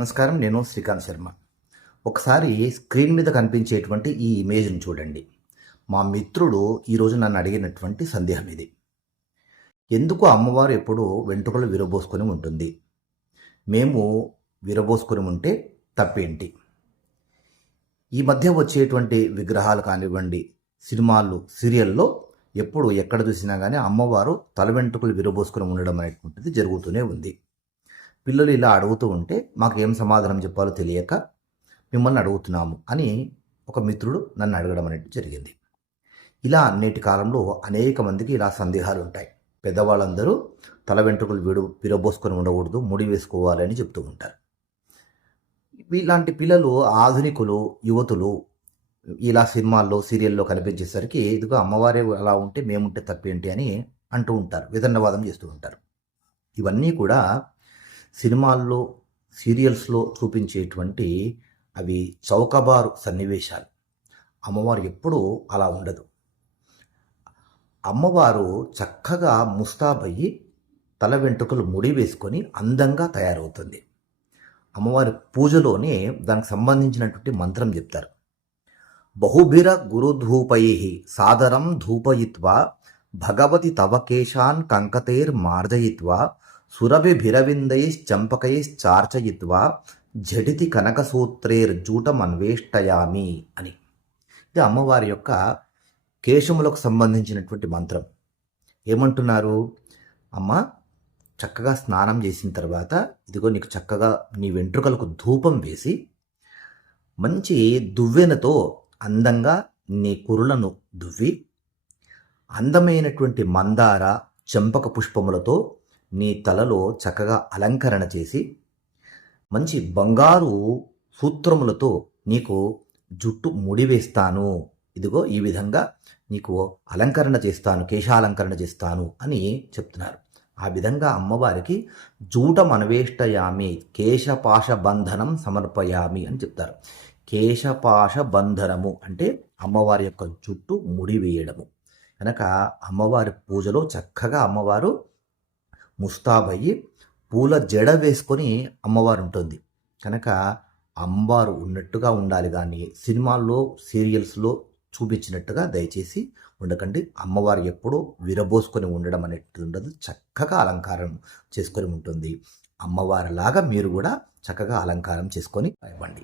నమస్కారం నేను శ్రీకాంత్ శర్మ. ఒకసారి స్క్రీన్ మీద కనిపించేటువంటి ఈ ఇమేజ్ని చూడండి. మా మిత్రుడు ఈరోజు నన్ను అడిగినటువంటి సందేహం ఇది. ఎందుకు అమ్మవారు ఎప్పుడు వెంట్రుకలు విరబోసుకొని ఉంటుంది? మేము విరబోసుకొని ఉంటే తప్పేంటి? ఈ మధ్య వచ్చేటువంటి విగ్రహాలు కానివ్వండి సినిమాలు సీరియల్లో ఎప్పుడు ఎక్కడ చూసినా కానీ అమ్మవారు తల వెంట్రుకలు విరబోసుకొని ఉండడం అనేటువంటిది జరుగుతూనే ఉంది. పిల్లలు ఇలా అడుగుతూ ఉంటే మాకు ఏం సమాధానం చెప్పాలో తెలియక మిమ్మల్ని అడుగుతున్నాము అని ఒక మిత్రుడు నన్ను అడగడం అనేది జరిగింది. ఇలా నేటి కాలంలో అనేక మందికి ఇలా సందేహాలు ఉంటాయి. పెద్దవాళ్ళందరూ తల వెంట్రుకలు విడు విరబోసుకొని ఉండకూడదు ముడి వేసుకోవాలని చెప్తూ ఉంటారు. ఇలాంటి పిల్లలు ఆధునికులు యువతులు ఇలా సినిమాల్లో సీరియల్లో కనిపించేసరికి ఇదిగో అమ్మవారే అలా ఉంటే మేముంటే తప్పేంటి అని అంటూ ఉంటారు. విధన్నవాదం చేస్తూ ఉంటారు. ఇవన్నీ కూడా సినిమాల్లో సీరియల్స్లో చూపించేటువంటి అవి చౌకబారు సన్నివేశాలు. అమ్మవారు ఎప్పుడూ అలా ఉండదు. అమ్మవారు చక్కగా ముస్తాబయ్యి తల వెంట్రుకలు ముడి వేసుకొని అందంగా తయారవుతుంది. అమ్మవారి పూజలోనే దానికి సంబంధించినటువంటి మంత్రం చెప్తారు. బహుభిర గురుధూపై సాదరం ధూపయిత్వ భగవతి తవకేశాన్ కంకతేర్ మార్జయిత్వ సురభిభిరవిందైశ్చంపకైశ్చార్చయిత్వా కనకసూత్రేర్జూటం అన్వేష్టయామి అని. ఇది అమ్మవారి యొక్క కేశములకు సంబంధించినటువంటి మంత్రం. ఏమంటున్నారు? అమ్మ చక్కగా స్నానం చేసిన తర్వాత ఇదిగో నీకు చక్కగా నీ వెంట్రుకలకు ధూపం వేసి మంచి దువ్వెనతో అందంగా నీ కురులను దువ్వి అందమైనటువంటి మందార చంపక పుష్పములతో నీ తలలో చక్కగా అలంకరణ చేసి మంచి బంగారు సూత్రములతో నీకు జుట్టు ముడివేస్తాను. ఇదిగో ఈ విధంగా నీకు అలంకరణ చేస్తాను కేశాలంకరణ చేస్తాను అని చెప్తున్నారు. ఆ విధంగా అమ్మవారికి జూటం అన్వేష్టయామి కేశపాశ బంధనం సమర్పయామి అని చెప్తారు. కేశపాశ బంధనము అంటే అమ్మవారి యొక్క జుట్టు ముడివేయడము. కనుక అమ్మవారి పూజలో చక్కగా అమ్మవారు ముస్తాబయ్యి పూల జడ వేసుకొని అమ్మవారు ఉంటుంది కనుక అమ్మవారు ఉన్నట్టుగా ఉండాలి కానీ సినిమాల్లో సీరియల్స్లో చూపించినట్టుగా దయచేసి ఉండకండి. అమ్మవారు ఎప్పుడూ విరబోసుకొని ఉండడం అనేది ఉండదు. చక్కగా అలంకారం చేసుకొని ఉంటుంది. అమ్మవారిలాగా మీరు కూడా చక్కగా అలంకారం చేసుకొని ఇవ్వండి.